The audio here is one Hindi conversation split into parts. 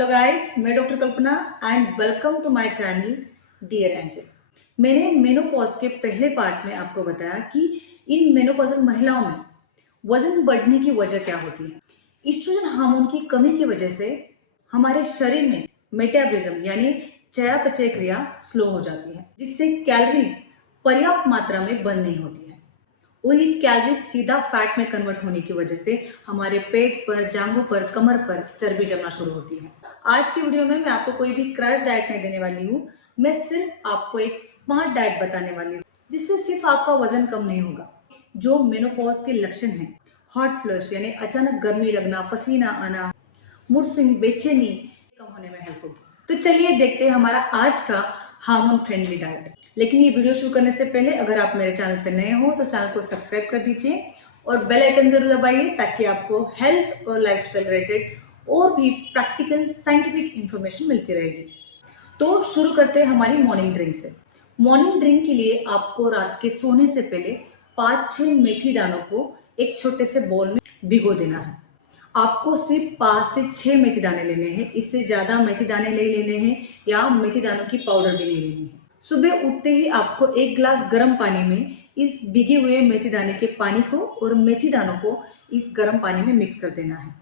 हेलो गाइस, मैं doctor Kalpana and welcome to my channel dear angel. मैंने मेनोपॉज के पहले पार्ट में आपको बताया कि इन मेनोपॉजल महिलाओं में वजन बढ़ने की वजह क्या होती है। ईस्ट्रोजन हार्मोन की कमी की वजह से हमारे शरीर में मेटाबॉलिज्म यानी चयापचय क्रिया स्लो हो जाती है, जिससे कैलोरीज पर्याप्त मात्रा में बर्न नहीं होती है और ये कैलोरीज सीधा फैट में कन्वर्ट होने की वजह से हमारे पेट पर, जांघों पर, कमर पर चर्बी जमना शुरू होती है। आज की वीडियो में मैं आपको कोई भी क्रैश डाइट नहीं देने वाली हूँ। मैं सिर्फ आपको एक स्मार्ट डाइट बताने वाली हूँ, जिससे सिर्फ आपका वजन कम नहीं होगा। जो मेनोपॉज के लक्षण हैं, हॉट फ्लश यानी अचानक गर्मी लगना, पसीना आना, मूड स्विंग, बेचैनी कम होने में हेल्प होगी। तो चलिए देखते हैं हमारा आज का हार्मोन फ्रेंडली डाइट। लेकिन ये वीडियो शुरू करने से पहले अगर आप मेरे चैनल पर नए हो तो चैनल को सब्सक्राइब कर दीजिए और बेल आइकन जरूर दबाइए, ताकि आपको हेल्थ और लाइफस्टाइल रिलेटेड और भी प्रैक्टिकल साइंटिफिक इंफॉर्मेशन मिलती रहेगी। तो शुरू करते हैं हमारी मॉर्निंग ड्रिंक से। मॉर्निंग ड्रिंक के लिए आपको रात के सोने से पहले 5-6 मेथी दानों को एक छोटे से बोल में भिगो देना है। आपको सिर्फ 5 से 6 मेथी दाने लेने हैं, इससे ज़्यादा मेथी दाने नहीं लेने हैं या मेथी दानों की पाउडर भी नहीं लेनी है। सुबह उठते ही आपको 1 गिलास गर्म पानी में इस भिगे हुए मेथी दाने के पानी को और मेथी दानों को इस गर्म पानी में मिक्स कर देना है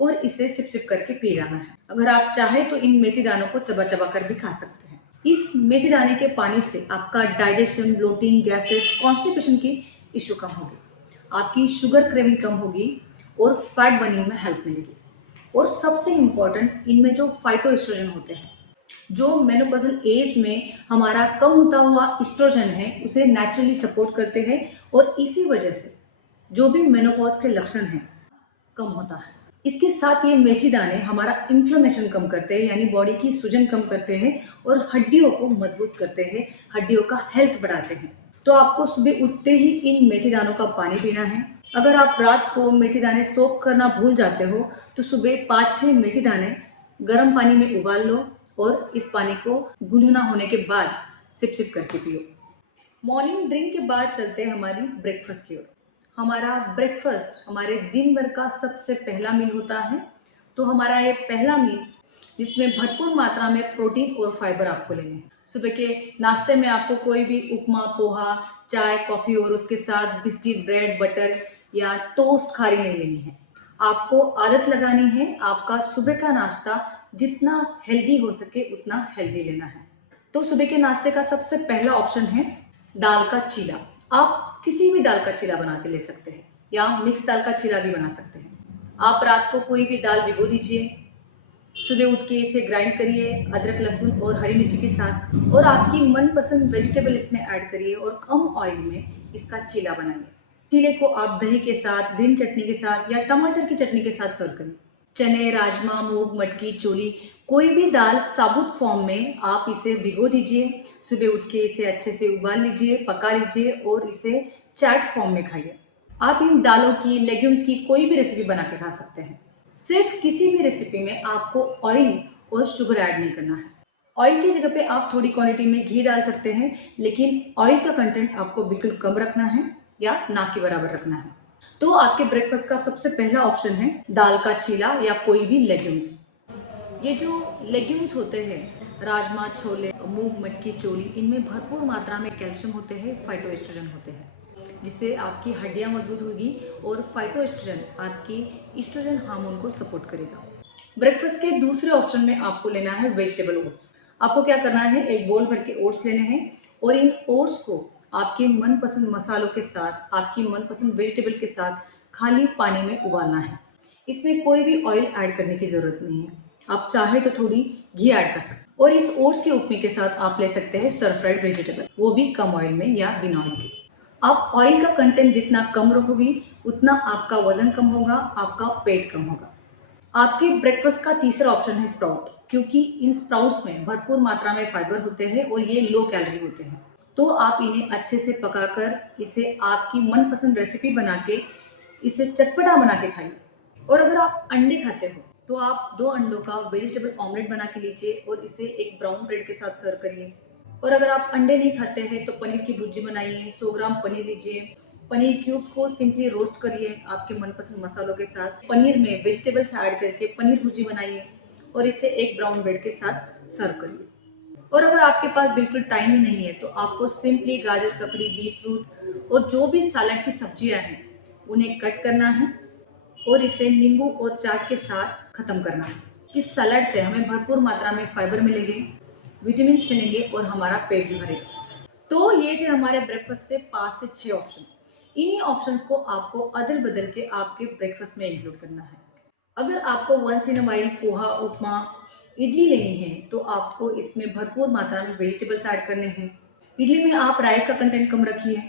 और इसे सिप सिप करके पी जाना है। अगर आप चाहे तो इन मेथी दानों को चबा चबा कर भी खा सकते हैं। इस मेथी दाने के पानी से आपका डाइजेशन, ब्लोटिंग, गैसेस, कॉन्स्टिपेशन की इश्यू कम होगी, आपकी शुगर क्रेविंग कम होगी और फैट बर्निंग में हेल्प मिलेगी। और सबसे इम्पॉर्टेंट, इनमें जो फाइटोएस्ट्रोजन होते हैं, जो मेनोपॉजल एज में हमारा कम होता हुआ एस्ट्रोजन है, उसे नेचुरली सपोर्ट करते हैं और इसी वजह से जो भी मेनोपॉज के लक्षण हैं कम होता है। इसके साथ ये मेथी दाने हमारा इन्फ्लेमेशन कम करते हैं, यानी बॉडी की सूजन कम करते हैं और हड्डियों को मजबूत करते हैं, हड्डियों का हेल्थ बढ़ाते हैं। तो आपको सुबह उठते ही इन मेथी दानों का पानी पीना है। अगर आप रात को मेथी दाने सोक करना भूल जाते हो तो सुबह 5-6 मेथी दाने गर्म पानी में उबाल लो और इस पानी को गुनगुना होने के बाद सिप सिप करके पियो। मॉर्निंग ड्रिंक के बाद चलते हैं हमारी ब्रेकफास्ट की ओर। हमारा ब्रेकफास्ट हमारे दिन भर का सबसे पहला मील होता है। तो हमारा ये पहला मील, जिसमें भरपूर मात्रा में प्रोटीन और फाइबर आपको लेने हैं। सुबह के नाश्ते में आपको कोई भी उपमा, पोहा, चाय, कॉफी और उसके साथ बिस्किट, ब्रेड, बटर या टोस्ट खारी नहीं लेनी है। आपको आदत लगानी है आपका सुबह का नाश्ता जितना हेल्दी हो सके उतना हेल्दी लेना है। तो सुबह के नाश्ते का सबसे पहला ऑप्शन है दाल का चीला। आप किसी भी दाल का चीला बना के ले सकते हैं या मिक्स दाल का चीला भी बना सकते हैं। आप रात को कोई भी दाल भिगो दीजिए, सुबह उठ के इसे ग्राइंड करिए अदरक, लहसुन और हरी मिर्ची के साथ, और आपकी मनपसंद वेजिटेबल इसमें ऐड करिए और कम ऑयल में इसका चीला बनाइए। चीले को आप दही के साथ, ग्रीन चटनी के साथ या टमाटर की चटनी के साथ सर्व करिए। चने, राजमा, मूंग, मटकी, चोली, कोई भी दाल साबुत फॉर्म में आप इसे भिगो दीजिए। सुबह उठ के इसे अच्छे से उबाल लीजिए, पका लीजिए और इसे चाट फॉर्म में खाइए। आप इन दालों की, लेग्यूम्स की कोई भी रेसिपी बना के खा सकते हैं। सिर्फ किसी भी रेसिपी में आपको ऑयल और शुगर ऐड नहीं करना है। ऑयल की जगह पे आप थोड़ी क्वांटिटी में घी डाल सकते हैं, लेकिन ऑयल का कंटेंट आपको बिल्कुल कम रखना है या ना के बराबर रखना है। तो आपके ब्रेकफास्ट का सबसे पहला ऑप्शन है दाल का चीला या कोई भी लेग्यूम्स। ये जो लेग्यूम्स होते हैं, राजमा, छोले, मूंग, मटकी, चोली, इनमें भरपूर मात्रा में कैल्शियम होते हैं, फाइटोएस्ट्रोजन होते हैं, जिससे आपकी हड्डियां मजबूत होगी और फाइटोएस्ट्रोजन आपकी ईस्ट्रोजन हार्मोन को सपोर्ट करेगा। ब्रेकफास्ट के दूसरे ऑप्शन में आपको लेना है वेजिटेबल ओट्स। आपको क्या करना है, एक बोल भर के ओट्स लेने हैं और इन ओट्स को आपके मनपसंद मसालों के साथ, आपकी मनपसंद वेजिटेबल के साथ खाली पानी में उबालना है। इसमें कोई भी ऑयल ऐड करने की जरूरत नहीं है। आप चाहे तो थोड़ी घी ऐड कर सकते हैं। और इस ओट्स के उपमे के साथ आप ले सकते हैं स्टर फ्राइड वेजिटेबल, वो भी कम ऑयल में या बिना ऑयल के। आप ऑयल का कंटेंट जितना कम रखोगी उतना आपका वजन कम होगा, आपका पेट कम होगा। आपके ब्रेकफास्ट का तीसरा ऑप्शन है स्प्राउट, क्योंकि इन स्प्राउट्स में भरपूर मात्रा में फाइबर होते हैं और ये लो कैलोरी होते हैं। तो आप इन्हें अच्छे से पकाकर इसे आपकी मनपसंद रेसिपी बना के इसे चटपटा बना के खाइए। और अगर आप अंडे खाते हो तो आप 2 अंडों का वेजिटेबल ऑमलेट बना के लीजिए और इसे एक ब्राउन ब्रेड के साथ सर्व करिए। और अगर आप अंडे नहीं खाते हैं तो पनीर की भुर्जी बनाइए, 100 ग्राम पनीर लीजिए, पनीर क्यूब्स को सिंपली रोस्ट करिए आपके मनपसंद मसालों के साथ, पनीर में वेजिटेबल्स ऐड करके पनीर भुर्जी बनाइए और इसे एक ब्राउन ब्रेड के साथ सर्व करिए। और अगर आपके पास बिल्कुल टाइम ही नहीं है तो आपको सिंपली गाजर, ककड़ी, बीटरूट और जो भी सलाद की सब्जियां हैं उन्हें कट करना है और इसे नींबू और चाट के साथ खत्म करना है। इस सलाद से हमें भरपूर मात्रा में फाइबर मिलेंगे, विटामिन मिलेंगे और हमारा पेट भी भरेगा। तो ये थे हमारे ब्रेकफास्ट से 5 से 6 ऑप्शन। इन्हीं ऑप्शंस को आपको अदल बदल के आपके ब्रेकफास्ट में इंक्लूड करना है। अगर आपको once in a while poha, upma, idli लेनी है तो आपको इसमें भरपूर मात्रा में वेजिटेबल्स ऐड करने हैं। इडली में आप राइस का कंटेंट कम रखिए,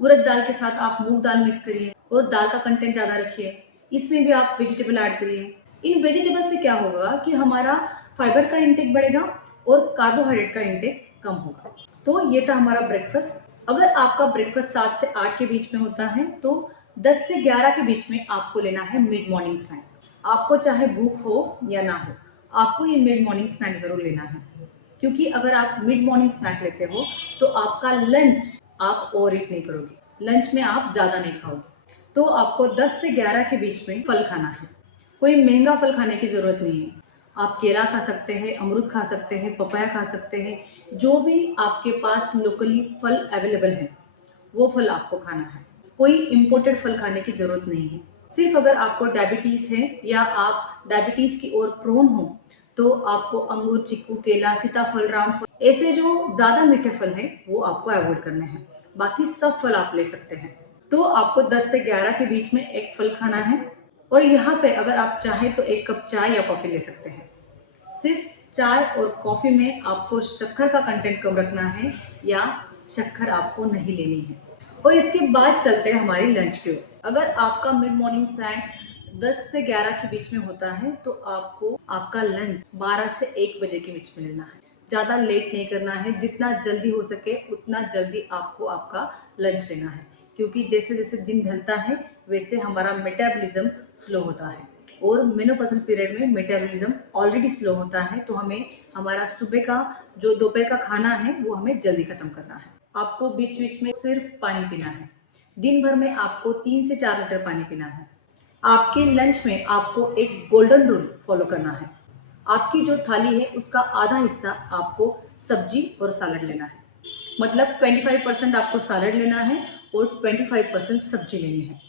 उड़द दाल के साथ आप मूंग दाल मिक्स करिए और दाल का कंटेंट ज़्यादा रखिए। इसमें भी आप वेजिटेबल ऐड करिए। इन वेजिटेबल से क्या होगा कि हमारा फाइबर का इंटेक बढ़ेगा और कार्बोहाइड्रेट का इंटेक कम होगा। तो ये था हमारा ब्रेकफास्ट। अगर आपका ब्रेकफास्ट 7 से 8 के बीच में होता है तो 10 से 11 के बीच में आपको लेना है मिड मॉर्निंग स्नैक। आपको चाहे भूख हो या ना हो, आपको ये मिड मॉर्निंग स्नैक ज़रूर लेना है, क्योंकि अगर आप मिड मॉर्निंग स्नैक लेते हो तो आपका लंच आप ओवर ईट नहीं करोगे, लंच में आप ज़्यादा नहीं खाओगे। तो आपको 10 से 11 के बीच में फल खाना है। कोई महंगा फल खाने की ज़रूरत नहीं है। आप केला खा सकते हैं, अमरूद खा सकते हैं, पपाया खा सकते हैं, जो भी आपके पास लोकली फल अवेलेबल है वो फल आपको खाना है। कोई इम्पोर्टेड फल खाने की ज़रूरत नहीं है। सिर्फ अगर आपको डायबिटीज़ है या आप डायबिटीज़ की ओर प्रोन हो तो आपको अंगूर, चीकू, केला, सीताफल, रामफल ऐसे जो ज़्यादा मीठे फल हैं वो आपको अवॉइड करने हैं। बाकी सब फल आप ले सकते हैं। तो आपको 10 से 11 के बीच में एक फल खाना है और यहाँ पे अगर आप चाहें तो 1 कप चाय या कॉफ़ी ले सकते हैं। सिर्फ चाय और कॉफ़ी में आपको शक्कर का कंटेंट कम रखना है या शक्कर आपको नहीं लेनी है। और इसके बाद चलते हैं हमारी लंच की ओर। अगर आपका मिड मॉर्निंग स्नैक 10 से 11 के बीच में होता है तो आपको आपका लंच 12 से 1 बजे के बीच में लेना है। ज़्यादा लेट नहीं करना है, जितना जल्दी हो सके उतना जल्दी आपको आपका लंच लेना है, क्योंकि जैसे जैसे दिन ढलता है वैसे हमारा मेटाबॉलिज्म स्लो होता है और मेनोपॉज़ल पीरियड में मेटाबॉलिज्म ऑलरेडी स्लो होता है, तो हमें हमारा सुबह का जो दोपहर का खाना है वो हमें जल्दी खत्म करना है। आपको बीच बीच में सिर्फ पानी पीना है। दिन भर में आपको 3 से 4 लीटर पानी पीना है। आपके लंच में आपको एक गोल्डन रूल फॉलो करना है। आपकी जो थाली है उसका आधा हिस्सा आपको सब्जी और सलाद लेना है। मतलब 25% आपको सलाद लेना है और 25% सब्जी लेनी है।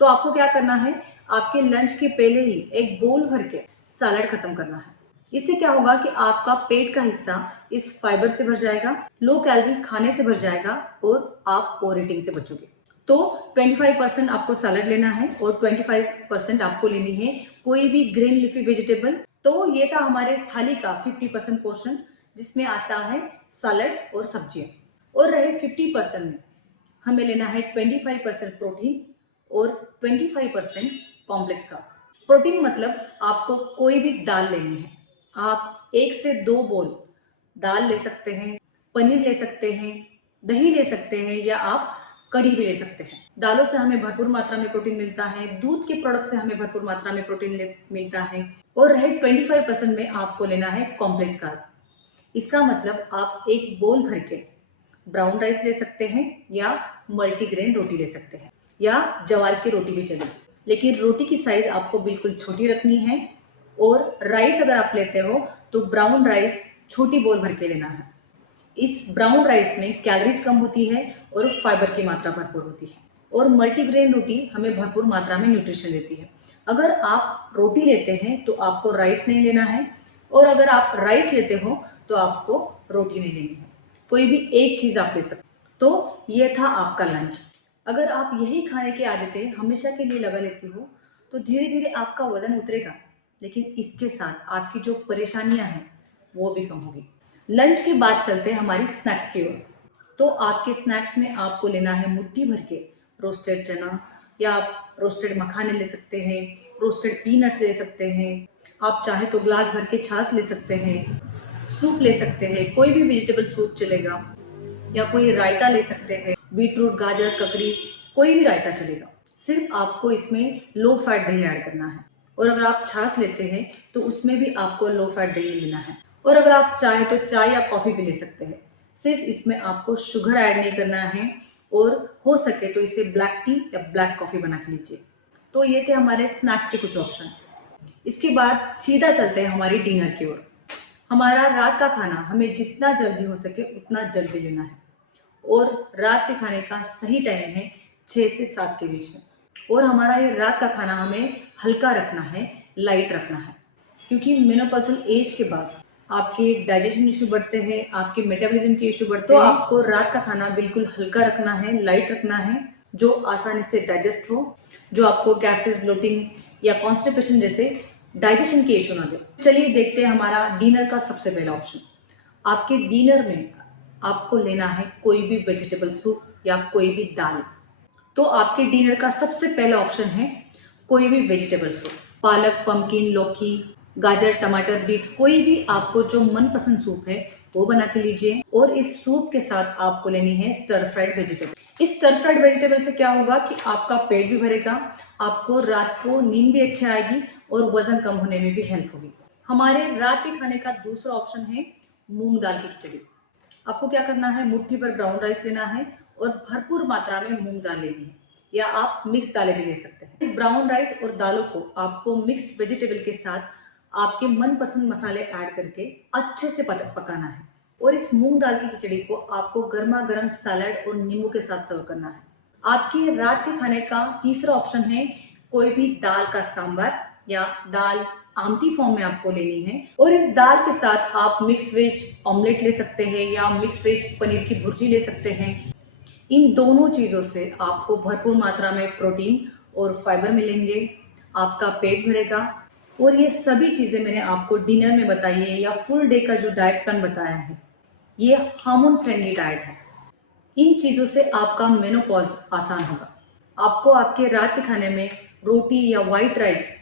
तो आपको क्या करना है, आपके लंच के पहले ही एक बोल भर के सलाद खत्म करना है। इससे क्या होगा कि आपका पेट का हिस्सा इस फाइबर से भर जाएगा, लो कैलोरी खाने से भर जाएगा और आप ओवर ईटिंग से बचोगे। तो 25% आपको सलाद लेना है और 25% आपको लेनी है कोई भी ग्रीन लीफी वेजिटेबल। तो ये था हमारे थाली का 50% पोर्शन, जिसमें आता है सलाद और सब्जियां। और रहे 50% में हमें लेना है 25% प्रोटीन और 25% कॉम्प्लेक्स का। प्रोटीन मतलब आपको कोई भी दाल लेनी है। आप 1 से 2 बोल दाल ले सकते हैं, पनीर ले सकते हैं, दही ले सकते हैं या आप कढ़ी भी ले सकते हैं। दालों से हमें भरपूर मात्रा में प्रोटीन मिलता है, दूध के प्रोडक्ट से हमें भरपूर मात्रा में प्रोटीन मिलता है। और रहे 25% में आपको लेना है कॉम्प्लेक्स कार्ब। इसका मतलब आप एक बोल भर के ब्राउन राइस ले सकते हैं या मल्टीग्रेन रोटी ले सकते हैं या ज्वार की रोटी भी चलेगी, लेकिन रोटी की साइज आपको बिल्कुल छोटी रखनी है। और राइस अगर आप लेते हो तो ब्राउन राइस छोटी बोल भर के लेना है। इस ब्राउन राइस में कैलोरीज कम होती है और फाइबर की मात्रा भरपूर होती है। और मल्टीग्रेन रोटी हमें भरपूर मात्रा में न्यूट्रिशन देती है। अगर आप रोटी लेते हैं तो आपको राइस नहीं लेना है, और अगर आप राइस लेते हो तो आपको रोटी नहीं लेनी है। कोई भी एक चीज़ आप ले सकते। तो ये था आपका लंच। अगर आप यही खाने की आदतें हमेशा के लिए लगा लेती हो तो धीरे धीरे आपका वजन उतरेगा, लेकिन इसके साथ आपकी जो परेशानियां हैं वो भी कम होगी। लंच के बाद चलते हैं हमारी स्नैक्स की ओर। तो आपके स्नैक्स में आपको लेना है मुट्ठी भर के रोस्टेड चना, या आप रोस्टेड मखाने ले सकते हैं, रोस्टेड पीनट्स ले सकते हैं, आप चाहे तो ग्लास भर के छाछ ले सकते हैं, सूप ले सकते हैं, कोई भी वेजिटेबल सूप चलेगा, या कोई रायता ले सकते हैं, बीटरूट, गाजर, ककड़ी, कोई भी रायता चलेगा। सिर्फ आपको इसमें लो फैट दही ऐड करना है। और अगर आप छाछ लेते हैं तो उसमें भी आपको लो फैट दही लेना है। और अगर आप चाहे तो चाय या कॉफ़ी भी ले सकते हैं। सिर्फ इसमें आपको शुगर ऐड नहीं करना है, और हो सके तो इसे ब्लैक टी या ब्लैक कॉफ़ी बना के लीजिए। तो ये थे हमारे स्नैक्स के कुछ ऑप्शन। इसके बाद सीधा चलते हैं हमारी डिनर की ओर। हमारा रात का खाना हमें जितना जल्दी हो सके उतना जल्दी लेना है और रात के खाने का सही टाइम है 6 से 7 के बीच में। और हमारा ये रात का खाना हमें हल्का रखना है, लाइट रखना है, क्योंकि मेनोपॉज़ल एज के बाद आपके डाइजेशन इशू बढ़ते हैं, आपके मेटाबॉलिज्म के इशू बढ़ते हैं। तो आपको रात का खाना बिल्कुल हल्का रखना है, लाइट रखना है, जो आसानी से डाइजेस्ट हो, जो आपको गैसेस, ब्लोटिंग या कॉन्स्टिपेशन जैसे डाइजेशन के इशू ना दे। चलिए देखते हैं हमारा डिनर का सबसे पहला ऑप्शन। आपके डिनर में आपको लेना है कोई भी वेजिटेबल सूप या कोई भी दाल। तो आपके डिनर का सबसे पहला ऑप्शन है कोई भी वेजिटेबल सूप। पालक, पंपकिन, लौकी, गाजर, टमाटर, बीट, कोई भी आपको जो मनपसंद सूप है वो बना के लीजिए। और इस सूप के साथ आपको लेनी है स्टर फ्राइड वेजिटेबल। इस स्टर फ्राइड वेजिटेबल से क्या होगा कि आपका पेट भी भरेगा, आपको रात को नींद भी अच्छी आएगी और वजन कम होने में भी हेल्प होगी। हमारे रात के खाने का दूसरा ऑप्शन है मूंग दाल की खिचड़ी। आपको क्या करना है, मुट्ठी भर ब्राउन राइस लेना है और भरपूर मात्रा में मूंग दाल लेनी है, या आप मिक्स दालें भी ले सकते हैं। इस ब्राउन राइस और दालों को आपको मिक्स वेजिटेबल के साथ आपके मनपसंद मसाले ऐड करके अच्छे से पकाना है। और इस मूंग दाल की खिचड़ी को आपको गर्मा गर्म सैलड और नींबू के साथ सर्व करना है। आपके रात के खाने का तीसरा ऑप्शन है कोई भी दाल का सांभर या दाल आमटी फॉर्म में आपको लेनी है। और इस दाल के साथ आप मिक्स वेज ऑमलेट ले सकते हैं या मिक्स वेज पनीर की भुर्जी ले सकते हैं। इन दोनों चीज़ों से आपको भरपूर मात्रा में प्रोटीन और फाइबर मिलेंगे, आपका पेट भरेगा। और ये सभी चीज़ें मैंने आपको डिनर में बताई है या फुल डे का जो डाइट प्लान बताया है, ये हार्मोन फ्रेंडली डाइट है। इन चीज़ों से आपका मेनोपॉज आसान होगा। आपको आपके रात के खाने में रोटी या वाइट राइस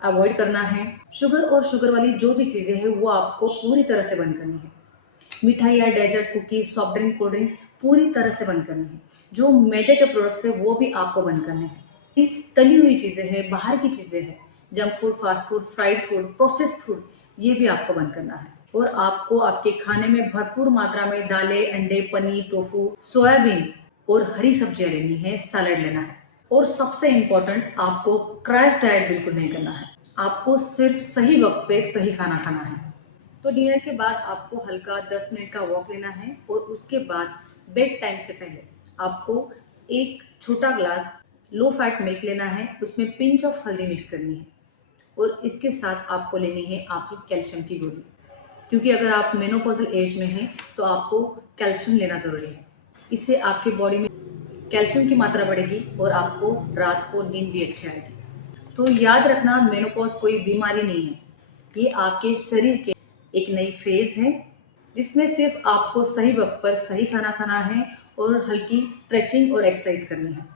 अवॉइड करना है। शुगर और शुगर वाली जो भी चीज़ें हैं वो आपको पूरी तरह से बंद करनी है। मिठाई या dessert, cookies, soft drink, cold drink पूरी तरह से बंद करनी है। जो मैदे के प्रोडक्ट्स है वो भी आपको बंद करने हैं। तली हुई चीज़ें हैं, बाहर की चीज़ें हैं, junk food, fast food, fried food, processed food, ये भी आपको बंद करना है। और आपको आपके खाने में भरपूर मात्रा में दालें, अंडे, पनीर, टोफू, सोयाबीन और हरी सब्जियां लेनी है, सैलड लेना है। और सबसे इम्पोर्टेंट, आपको क्रैश डाइट बिल्कुल नहीं करना है। आपको सिर्फ सही वक्त पे सही खाना खाना है। तो डिनर के बाद आपको हल्का 10 मिनट का वॉक लेना है और उसके बाद बेड टाइम से पहले आपको एक छोटा ग्लास लो फैट मिल्क लेना है, उसमें पिंच ऑफ हल्दी मिक्स करनी है। और इसके साथ आपको लेनी है आपकी कैल्शियम की गोली, क्योंकि अगर आप मेनोपॉजल एज में हैं तो आपको कैल्शियम लेना ज़रूरी है। इससे आपकी बॉडी में कैल्शियम की मात्रा बढ़ेगी और आपको रात को नींद भी अच्छी आएगी। तो याद रखना, मेनोपॉज कोई बीमारी नहीं है, ये आपके शरीर के एक नई फेज है, जिसमें सिर्फ आपको सही वक्त पर सही खाना खाना है और हल्की स्ट्रेचिंग और एक्सरसाइज करनी है।